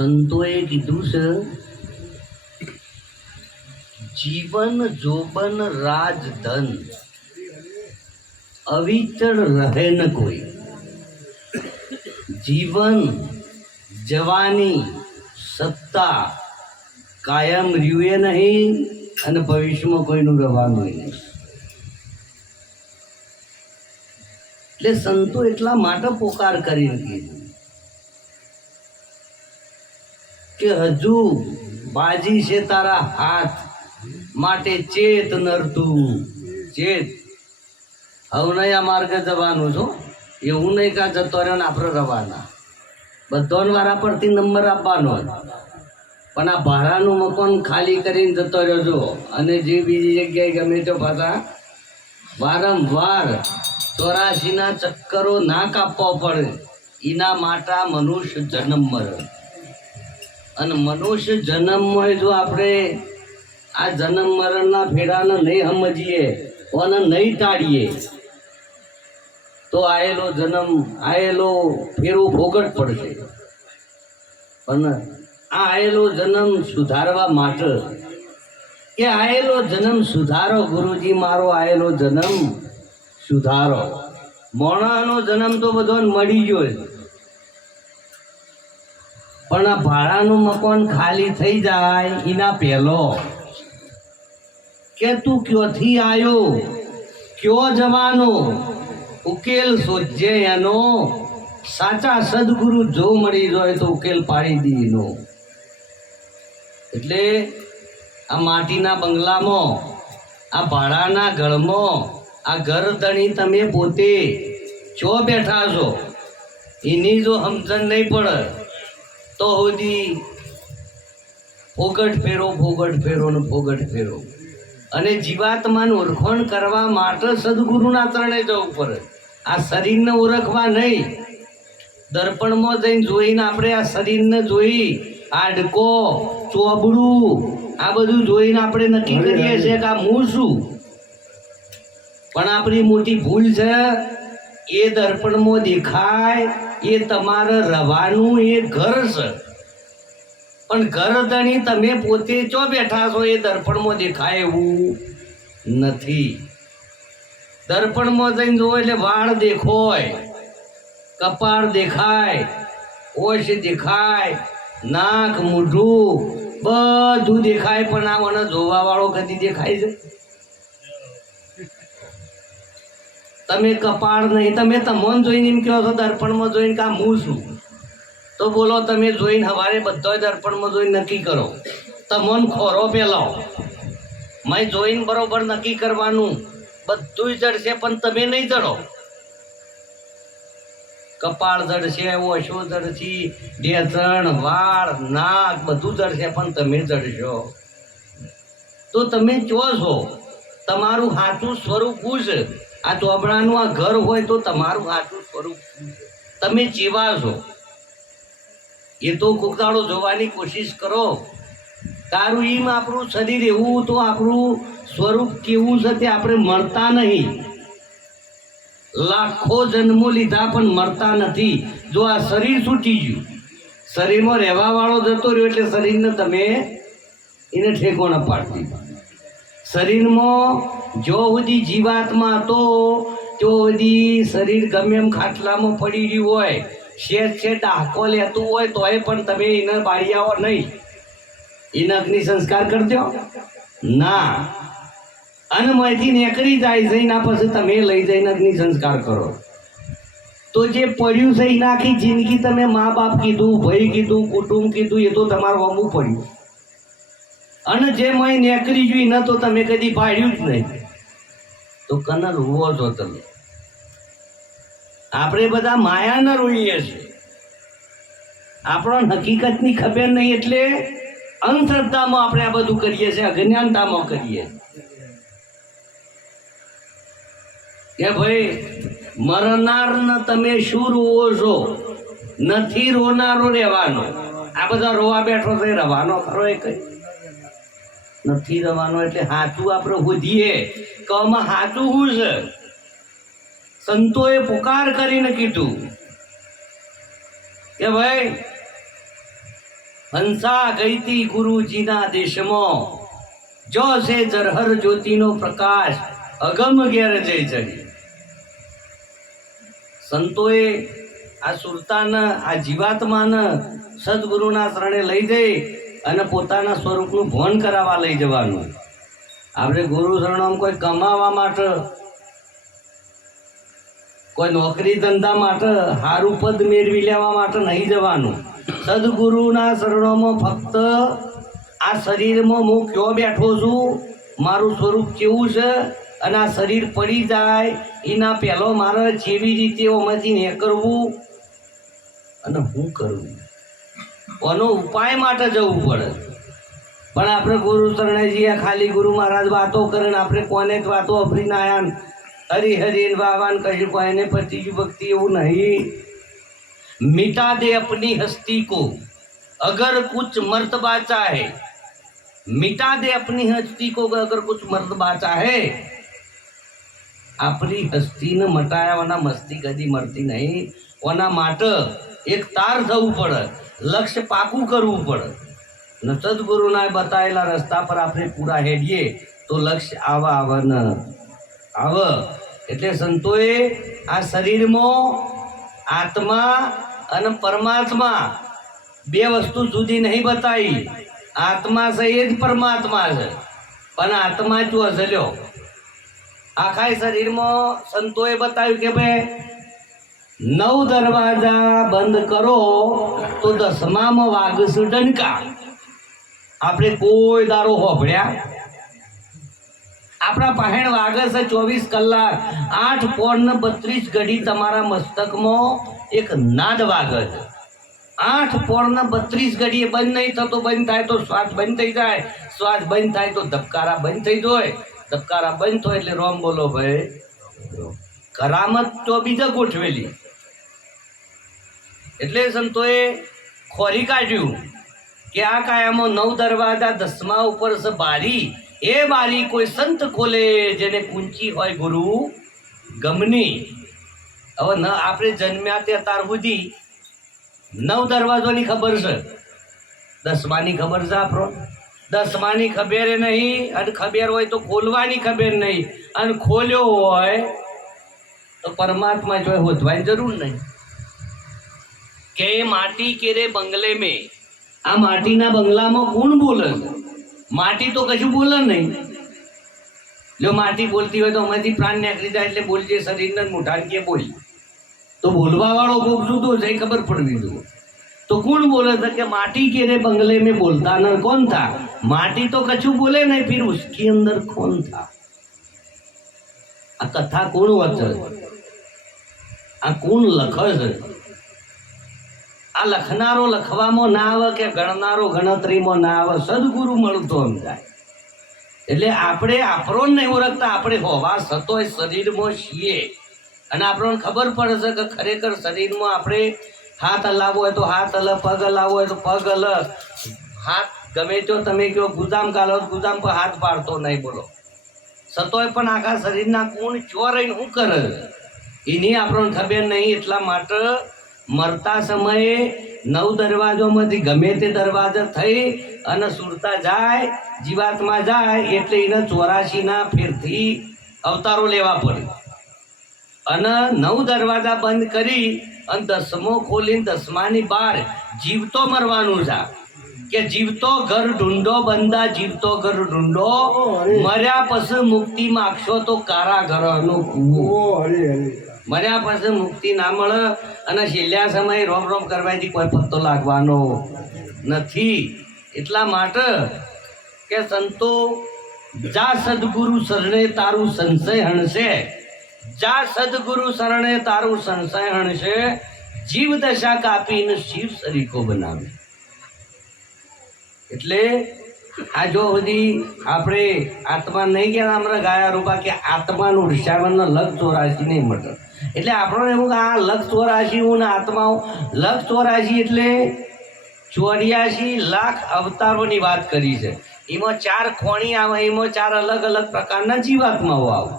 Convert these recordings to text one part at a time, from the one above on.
સંતોએ કીધું છે, જીવન જોબન રાજ ધન અવિચળ રહે ન કોઈ. જીવન, જવાની, સત્તા કાયમ રહ્યુએ નહીં અને ભવિષ્યમાં કોઈનું રહેવાનું નહીં. એટલે સંતો એટલા માટે પોકાર કરીને કીધું કે હજુ બાજી છે તારા હાથ, માટે ચેત નરતું ચેત. હવનયા માર્ગે જવાનું છો, એવું નહીં કા જતો રહ્યો ને આપણે રવાના. બધાને વારા પરથી નંબર આપવાનો જ, પણ આ ભાડાનું મકાન ખાલી કરીને જતો રહ્યો છો અને જે બીજી જગ્યાએ ગમે તો પાછા વારંવાર 84ના ચક્કરો ના કાપવા પડે. એના માટે મનુષ્ય જન્મ મળે. અને મનુષ્ય જન્મમાં જો આપણે આ જન્મ મરણના ફેરાને નહીં સમજીએ અને નહીં ટાળીએ તો આયેલો જન્મ આયેલો ફેરો ભોગટ પડશે. પણ આ આયેલો જન્મ સુધારવા માટે કે આયેલો જન્મ સુધારો, ગુરુજી મારો આયેલો જન્મ સુધારો. મોણાનો જન્મ તો બધો મળી ગયો, પણ આ ભાડાનું મકાન ખાલી થઈ જાય એના પહેલો કે તું ક્યોથી આવ્યો, ક્યો જવાનો, ઉકેલ શોધજે એનો. સાચા સદગુરુ જો મળી જાય તો ઉકેલ પાડી દીનો. એટલે આ માટીના બંગલામાં, આ ભાડાના ઘરમાં, આ ઘરધણી તમે પોતે જો બેઠા છો, એની જો સમજણ નહીં પડે તો સુધી ફોગટ ફેરો, ફોગટ ફેરો ને ફોગટ ફેરો. અને જીવાત્માનું ઓળખાણ કરવા માટે સદગુરુના ચરણે જવું પડે. આ શરીરને ઓળખવા નહીં. દર્પણમાં જઈને જોઈને આપણે આ શરીરને જોઈ, હાડકો, ચોબડું, આ બધું જોઈને આપણે નક્કી કરીએ છીએ કે આ હું છું. પણ આપણી મોટી ભૂલ છે, એ દર્પણમાં દેખાય એ તમારે રવાનું એ ઘર છે, પણ ઘરધણી તમે પોતે ચો બેઠા છો એ દર્પણમાં દેખાય એવું નથી. દર્પણમાં જઈને જોવો એટલે વાળ દેખાય, કપાળ દેખાય, ઓશ દેખાય, નાક, મોઢું બધું દેખાય, પણ આ મને જોવા વાળો કદી દેખાય છે? તમે કપાળ નહીં, તમે તમોન જોઈને એમ કહો છો દર્પણમાં જોઈને કે હું છું, તો બોલો તમે જોઈને સવારે બધા દર્પણમાં જોઈને નક્કી કરો. તમોન ખોરો પેલો મેં જોઈને બરોબર નક્કી કરવાનું. બધું જડશે પણ તમે નહીં જડો. કપાળ જડશે, ઓછો જડશે, ઢેચણ, વાળ, નાક બધું જડશે, પણ તમે જડશો તો તમે ચો છો? તમારું સાચું સ્વરૂપ શું છે? આ ચોબડાનું આ ઘર હોય તો તમારું સાચું સ્વરૂપ તમે ચેવા છો એ તો કોક દાડો જોવાની કોશિશ કરો. તારું એમ આપણું શરીર એવું તો આપણું સ્વરૂપ કેવું છે તે આપણે મળતા નહીં. લાખો જન્મો લીધા પણ મળતા નથી. જો આ શરીર છૂટી ગયું, શરીરમાં રહેવા વાળો જતો રહ્યો એટલે શરીરને તમે એને ઠેકો ન પાડતી. શરીરમાં જો સુધી જીવાત્મા હતો તો સુધી શરીર ગમે એમ ખાટલામાં પડી રહ્યું હોય, છે ડાકો લેતું હોય તોય પણ તમે એને બાળી આવો નહીં. એને અગ્નિ સંસ્કાર કરજો ના, અને માંથી નીકળી જાય છે એના પછી તમે લઈ જઈને અગ્નિ સંસ્કાર કરો. તો જે પડ્યું છે એના આખી જિંદગી તમે મા બાપ કીધું, ભાઈ કીધું, કુટુંબ કીધું, એ તો તમારું અમુક પડ્યું. અને જે મય નીકળી ગયું ન તો તમે કદી પાડ્યું જ નહીં. તો કને રોવો છો તમે? આપણે બધા માયાના રોઈએ છીએ. આપણો હકીકતની ખબર નહીં એટલે અંધશ્રદ્ધામાં આપણે આ બધું કરીએ છીએ, અજ્ઞાનતામાં કરીએ કે ભાઈ મરનારને તમે શું રોવો છો? નથી રોનારો રહેવાનો. આ બધા રોવા બેઠો છે, રવાનો ખરો એ કઈ નથી રવાનો. એટલે સાચું આપણે શોધીએ કે આમાં સાચું શું છે. સંતોએ પુકાર કરીને કીધું કે ભાઈ હંસા ગઈતી ગુરુજીના દેશમાં, જો છે જરહર જ્યોતિનો પ્રકાશ અગમ ઘેર જય ચડી. સંતોએ આ સુરતાને, આ જીવાત્માને સદગુરુના શરણે લઈ જઈ અને પોતાના સ્વરૂપનું ભોન કરાવવા લઈ જવાનું. આપણે ગુરુ શરણોમાં કોઈ કમાવા માટે, કોઈ નોકરી ધંધા માટે, સારું પદ મેળવી લેવા માટે નહીં જવાનું. સદગુરુના શરણોમાં ફક્ત આ શરીરમાં હું ક્યાં બેઠો છું, મારું સ્વરૂપ કેવું છે, અને આ શરીર પડી જાય એના પહેલો મારે જેવી રીતે એમાંથી નીકળવું અને હું કરવું, આનો ઉપાય માટે જવું પડે. પણ આપણે ગુરુ શરણે જઈએ, ખાલી ગુરુ મહારાજ વાતો કરે ને આપણે કોને જ વાતો અફરીને આયા હરી હરી વાવાન કહ્યું કોઈને પતિજી ભક્તિ એવું નહીં. मिटा दे अपनी हस्ती को अगर कुछ मर्तबा चाहे, मिटा दे अपनी हस्ती को अगर कुछ मर्तबा चाहे. આપણી હસ્તીને મટાયા વના મસ્તી કદી મળતી નહીં. ઓના માટે એક તાર થવું પડે, લક્ષ્ય પાકું કરવું પડે. ને સદગુરુના બતાવેલા રસ્તા પર આપણે પૂરા હેડીએ તો લક્ષ્ય આવે ને આવે. એટલે સંતોએ આ શરીરમાં આત્મા અને પરમાત્મા બે વસ્તુ જુદી નહીં બતાવી. આત્મા છે એ જ પરમાત્મા છે, પણ આત્મા જો હસલ્યો આખા શરીરમાં સંતોએ બતાવ્યું કે ભાઈ 9 દરવાજા બંધ કરો તો 10મામાં વાગશે ડંકા. આપણે કોઈ દારો હોભળ્યા? આપણા પહેણ વાગે છે 24 કલાક 8 પોર ને 32 ઘડી તમારા મસ્તકમાં એક નાદ વાગે છે. 8 પોર ને 32 ઘડીએ બંધ નહીં થતો. બંધ થાય તો શ્વાસ બંધ થઈ જાય, શ્વાસ બંધ થાય તો ધબકારા બંધ થઈ જાય, ધબકારા બંધ થાય એટલે રોમ બોલો ભાઈ. કરામત તો બીજા ગોઠવેલી. એટલે સંતોએ ખોરી કાઢ્યું કે આ કાયામાં 9 દરવાજા 10મા ઉપર છે બારી. એ બારી કોઈ સંત ખોલે જેને કુંચી હોય ગુરુ ગમની. હવે ન આપણે જન્મ્યા તે તાર સુધી 9 દરવાજોની ખબર છે, 10માની ખબર છે. આપણો 10માની ખબર નહીં, અને ખબર હોય તો ખોલવાની ખબર નહીં, અને ખોલ્યો હોય તો પરમાત્મા જોઈ હોતવાની જરૂર નહીં. કે માટી કેરે બંગલે મેં, આ માટીના બંગલામાં કોણ બોલે છે? માટી તો કશું બોલે નહીં. જો માટી બોલતી હોય તો અમારી પ્રાણ નીકળી જાય એટલે બોલજે શરીરને મોઢાને કે બોલી. તો બોલવા વાળો કોક જુદો છે, ખબર પડવી જોઈએ. તો કોણ બોલે છે કે માટી કેરે બંગલે में बोलता न कौन था? माटी तो कछु बोले नहीं, फिर उसके अंदर कौन था? આ કથા કોણ વાંચે? આ કોણ લખે છે? આ લખનારો લખવામાં ના આવે કે ગણનારો ગણતરીમાં ના આવે. સદગુરુ મળતો સમજાય. એટલે આપણે આપણો નહીં ઓળખતા, આપણે હોવા છતોય શરીરમાં છીએ, અને આપણને ખબર પડે છે કે ખરેખર શરીરમાં આપણે હાથ હલાવવો હોય તો હાથ હલે, પગ હલાવવો હોય તો પગ હલે. હાથ ગમે તો તમે કહો ગુદામ ગાલો, ગુદામ પર હાથ પાડતો નહીં. બોલો છતોય પણ આખા શરીરના કોણ ચોરાઈને શું કરે એની આપણને ખબર નહીં. એટલા માટે મરતા સમયે 9 દરવાજોમાંથી ગમે તે દરવાજા થઈ અને સુરતા જાય, જીવાત્મા જાય, એટલે એને 84ના ફેરથી અવતારો લેવા પડે. અને 9 દરવાજા બંધ કરી અને 10મો ખોલીને 10માની બહાર જીવતો મરવાનું છે. કે જીવતો ઘર ઢૂંઢો બંદા, જીવતો ઘર ઢૂંઢો, મર્યા પછી મુક્તિ માગશો તો કારાગરનો કૂવો. મર્યા પછી મુક્તિ ના મળે, અને છેલ્લા સમયે રોમ રોમ કરવાથી કોઈ પત્તો લાગવાનો નથી. એટલા માટે કે સંતો જા સદગુરુ શરણે તારું સંશય હણશે, જા સદગુરુ શરણે તારું સંશય હણશે, જીવ દશા કાપીને શિવ સરીખો બનાવે. એટલે આ જો બધી આપણે આત્મા નહીં ગયા હમણાં ગાયા રૂપા કે આત્માનું ઋષાવનનો લખ 84 નહીં મળે. એટલે આપણને એવું આ લખ 84 હું ને આત્માઓ લખ 84 એટલે 84 લાખ અવતારોની વાત કરી છે. એમાં 4 ખોણી આવે, એમાં 4 અલગ અલગ પ્રકારના જીવાત્માઓ આવે,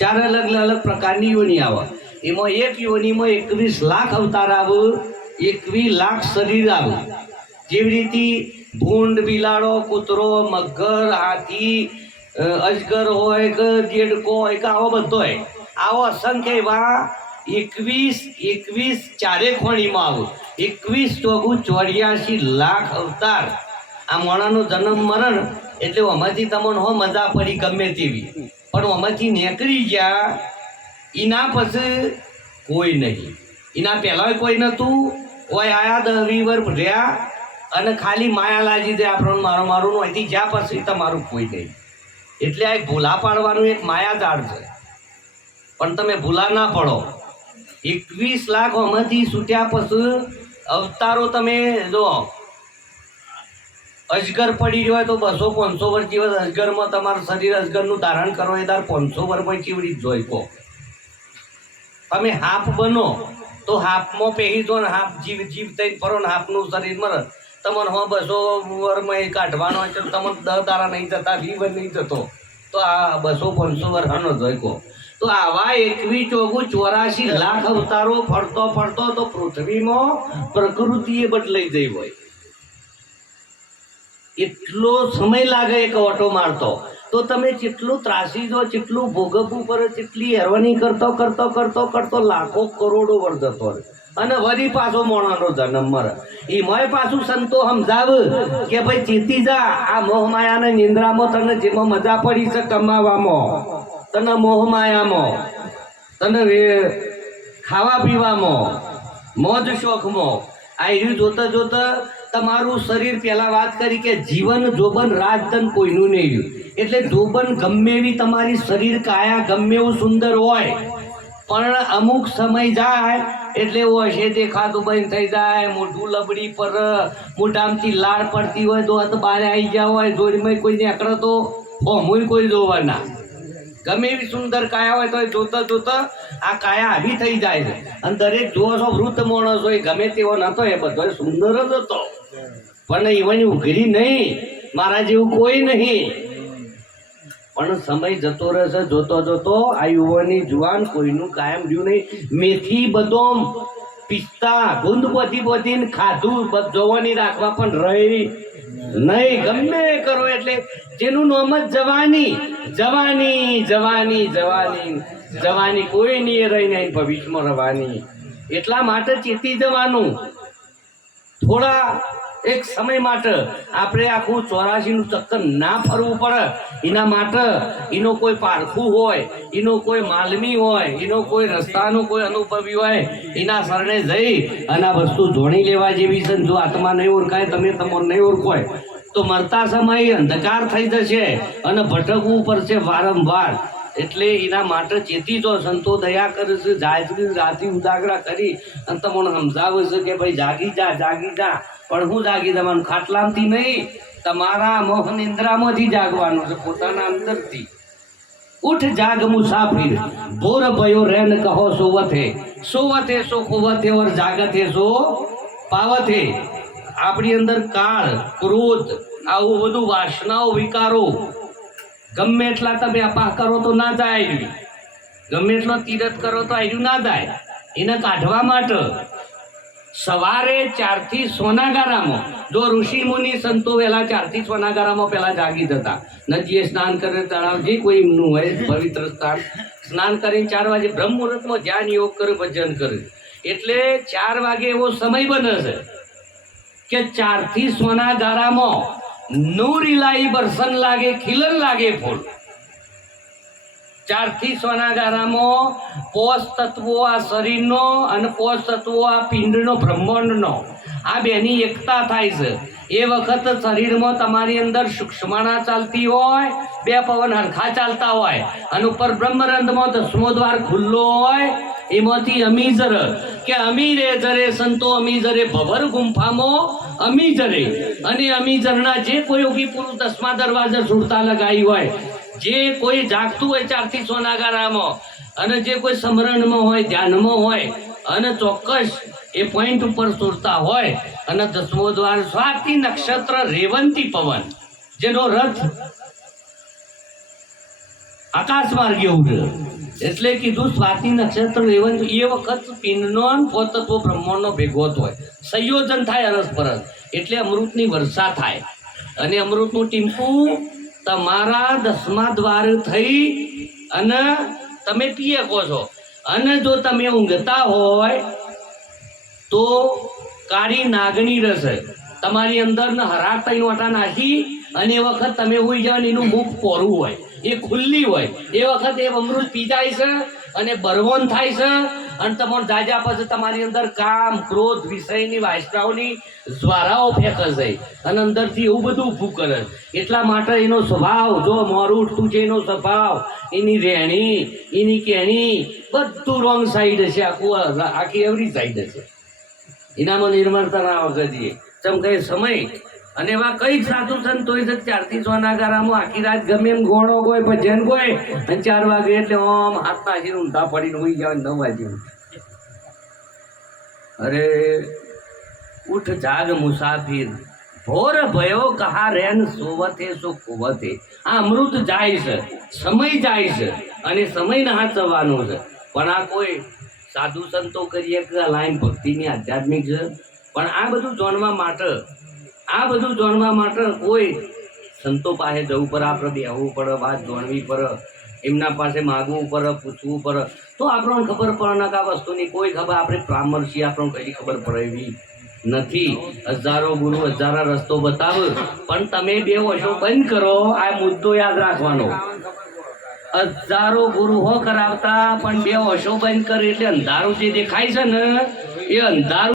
4 અલગ અલગ પ્રકારની યોની આવે. એમાં એક યોનીમાં 21 લાખ અવતાર આવે, 21 લાખ શરીર આવે. જેવી રીતે ભૂંડ, બિલાડો, કૂતરો, મગર, હાથી, અજગર હોય કે દેડકો હોય કે આવો બધો હોય, આવો અસંખ્ય એવા 21 ચારે ખોણીમાં આવું 21 લાખ અવતાર આ મોણાનો જન્મ મરણ. એટલે આમાંથી તમને હો મજા પડી ગમે તેવી, પણ આમાંથી નીકળી ગયા એના પછી કોઈ નહીં. એના પહેલાં કોઈ નહોતું, કોઈ આયા 10-20 વર્ષ રહ્યા અને ખાલી માયા લાજી દે આપણને મારું અહીંથી જ્યાં પછી તમારું કોઈ નહીં. એટલે આ એક ભૂલા પાડવાનું એક માયા ઝાડ છે, પણ તમે ભૂલા ના પડો. 21 લાખ આમાંથી છૂટ્યા પછી અવતારો તમે જો, અજગર પડી રહ્યો હોય તો 200-500 વર્ષ દિવસ અજગરમાં તમારું શરીર અજગરનું ધારણ કરો એ તાર 500 વર્ષ પછી ચીવડી જ જોઈ કહો. તમે હાફ બનો તો હાફમાં પહેરી દો ને હાફ જીવ થઈને ફરો ને હાફનું શરીર મરે. તમને 200 વર્ષમાં કાઢવાનો હોય તો તમને 10 તારા નહીં જતા, 20 વર્ષ નહીં જતો, તો આ 200-500 વર્ષ આનો જોઈ કહો. તો આવા 21-84 લાખ અવતારો ફરતો તો પૃથ્વીમાં પ્રકૃતિએ બદલાઈ જઈ હોય. એટલો સમય લાગે એક ઓટો મારતો, તો તમે જેટલું ત્રાસી દો, જેટલું ભોગવવું પડે, જેટલી હેરવાની કરતો લાખો કરોડો વર્ષ જતો રહે અને વળી પાછો મોણાનો જન્મ મરે. એમાંય પાછું સંતો સમજાવ કે ભાઈ ચેતી જા, આ મોહમાયાના નિંદ્રામાં તને જેમાં મજા પડી છે કમાવામાં, તને મોહમાયામાં, તને ખાવા પીવામાં, મોજ શોખમાં, આ રહ્યું જોતા તમારું શરીર, પહેલા વાત કરી કે જીવન જોબન રાજધન કોઈનું નહીં રહ્યું. એટલે જોબન ગમે એવી તમારી શરીર કાયા ગમે એવું સુંદર હોય, પણ અમુક સમય જાય એટલે એવું હશે દેખાતું બંધ થઈ જાય, મોઢું લબડી પર, મોઢામાંથી લાળ પડતી હોય તો બહાર આવી ગયા હોય, જોડમાં કોઈને એકડો તો હોમુય કોઈ જોવાના. ગમે એવી સુંદર કાયા હોય તો જોતા આ કાયા આવી થઈ જાય છે. અને દરેક જોવો છો વૃદ્ધ માણસ હોય ગમે તેવો નતો, એ બધો સુંદર જ હતો, પણ એવાની ઉઘરી નહીં, મારા જેવું કોઈ નહીં. પણ સમય જતો રહેશે, જોતો આ યુવાની જુવાન કોઈનું કાયમ રહ્યું નહીં. મેથી, બદામ, પિસ્તા, ગુંદ બોધીને ખાધું જોવાની રાખવા પણ રહી નહીં. ગમે કરો એટલે જેનું નામ જ જવાની કોઈ નહીં રહી નહીં, ભવિષ્યમાં રહેવાની. એટલા માટે ચેતી જવાનું. થોડા એક સમય માટે આપણે આખું 84નું ચક્કર ના ફરવું પડે. એના માટે એનો કોઈ પારખું હોય, એનો કોઈ માલમી હોય, એનો કોઈ રસ્તાનો કોઈ અનુભવી હોય, એના શરણે જઈ અને આ વસ્તુ જોણી લેવા જેવી છે. જો આત્મા નહીં ઓળખાય, તમે તમને નહીં ઓળખાય તો મરતા સમયે અંધકાર થઈ જશે અને ભટકવું પડશે વારંવાર. એટલે એના માટે ચેતી જો, સંતો દયા કરે છે, જાતિ ઉદાગરા કરી અને તમને સમજાવે છે કે ભાઈ જાગી જા. પણ હું જાગી જવાનું? ખાટલામાંથી નહીં, તમારા મોહ નિંદ્રામાંથી જાગવાનું છે, પોતાના અંદરથી. ઉઠ જાગ મુસાફિર, ભોર ભયો રેન કહો સોવત હે સો ખોવત હે ઓર જાગત હે સો પાવત હે. આપણી અંદર કાળ, ક્રોધ, આવું બધું વાસનાઓ, વિકારો ગમે એટલા તમે અપાહ કરો તો ના જાય, ગમે એટલો તીરથ કરો તો આવ્યું ના જાય. એને કાઢવા માટે સવારે 4 થી સોનાગારામાં, જો ઋષિ મુનિ સંતો વહેલા 4 થી સોનાગારામાં પહેલા જાગી જતા, નદીએ સ્નાન કરે, તળાવ જે કોઈ એમનું હોય પવિત્ર સ્થાન, સ્નાન કરીને 4 વાગે બ્રહ્મ મુહૂર્તમાં ધ્યાન યોગ કરે, ભજન કરે. એટલે 4 વાગે એવો સમય બને છે કે 4 થી સોનાગારામાં નૂર ઇલાહી બરસન લાગે, ખીલન લાગે ફૂલ. 4 થી સોનાગારામાં 5 તત્વો આ શરીરનો અને 5 તત્વો આ પિંડનો, બ્રહ્માંડનો, આ બેની એકતા થાય છે. એ વખત શરીરમાં તમારી અંદર સૂક્ષ્મણા ચાલતી હોય, 2 પવન હરખા ચાલતા હોય અને ઉપર બ્રહ્મરંધમાં 10મો દ્વાર ખુલ્લો હોય. એમાંથી અમીજર કે અમીરે જરે સંતો અમીજરે ભવર ગુંફામાં અમીજરે, અને અમીજરના જે કોઈ યોગી પુરુષ 10મા દરવાજા સુરતા લગાવી હોય, જે કોઈ જાગતું હોય 4 થી સોનાગારામાં અને જે કોઈ સ્મરણમાં હોય, ધ્યાનમાં હોય અને ચોક્કસ એ પોઈન્ટ ઉપર સુરતા હોય અને 10મો દ્વાર સ્વાતિ નક્ષત્ર રેવંતી પવન, જેનો રથ આકાશ માર્ગે ઉડે, એટલે કીધું સ્વાતિ નક્ષત્ર રેવંતી. એ વખત પિંડનો તત્વો બ્રહ્માંડનો ભેગો હોય, સંયોજન થાય અરસ પરસ. એટલે અમૃતની વર્ષા થાય અને અમૃતનું ટીમ્પું તમારા 10મા દ્વાર થઈ અને તમે પીએ કહો છો. અને જો તમે ઊંઘતા હોય તો કાળી નાગણી રસે તમારી અંદર ને હરાક તઈ ઓટા નાખી અને એ વખત તમે હોઈ જાવ એનું મુખ કોરું હોય, એ ખુલ્લી હોય, એ વખત એ અમૃત પી જાય છે અને બરવન થાય છે અને તમારે જાજા પછી તમારી અંદર કામ ક્રોધ વિષયની વાસનાઓની જ્વારાઓ ફેંકે છે અને અંદરથી એવું બધું ઊભું કરે. એટલા માટે એનો સ્વભાવ જો મોરું ઉઠતું છે, એનો સ્વભાવ, એની રહેણી, એની કેણી બધું રોંગ સાઈડ હશે, આખી એવરી સાઈડ હશે. એનામાં નિર્મળતા ના વખત ચમ કહે સમય અને એવા કઈ સાધુ સંત હોય છે 4 થી 6 ના ગારામાં આખી રાત ગમે એમ ગોણો ગોય ભજન ગોય અને 4 વાગે એટલે આમ હાથ નાખીને ઊંધા પડીને હોઈ જાય 9 વાગે. અરે ઉઠ જાગ મુસાફિર ભોર ભયો કહા રેન સોવતે સો કુવતે. આ અમૃત જાય છે, સમય જાય છે અને સમય હાચવવાનો છે. પણ આ કોઈ સાધુ સંતો કરીએ કે લાઈન ભક્તિની આધ્યાત્મિક છે, પણ આ બધું જાણવા માટે કોઈ સંતો પાસે જવું પડે, આપણે બેહવું પડે, વાત જાણવી પડે, એમના પાસે માગવું પડે, પૂછવું પડે, તો આપણને ખબર પડે ને કે આ વસ્તુની કોઈ ખબર, આપણે પરામર્શી આપણને કઈ ખબર પડે એવી નથી. હજારો ગુરુ હજારા રસ્તો બતાવે પણ તમે બે વર્ષો બંધ કરો. આ મુદ્દો યાદ રાખવાનો. હજારો ગુરુ હો કરાવતા પણ બે વર્ષો બંધ કરે એટલે અંધારું જે દેખાય છે ને એ અંધારું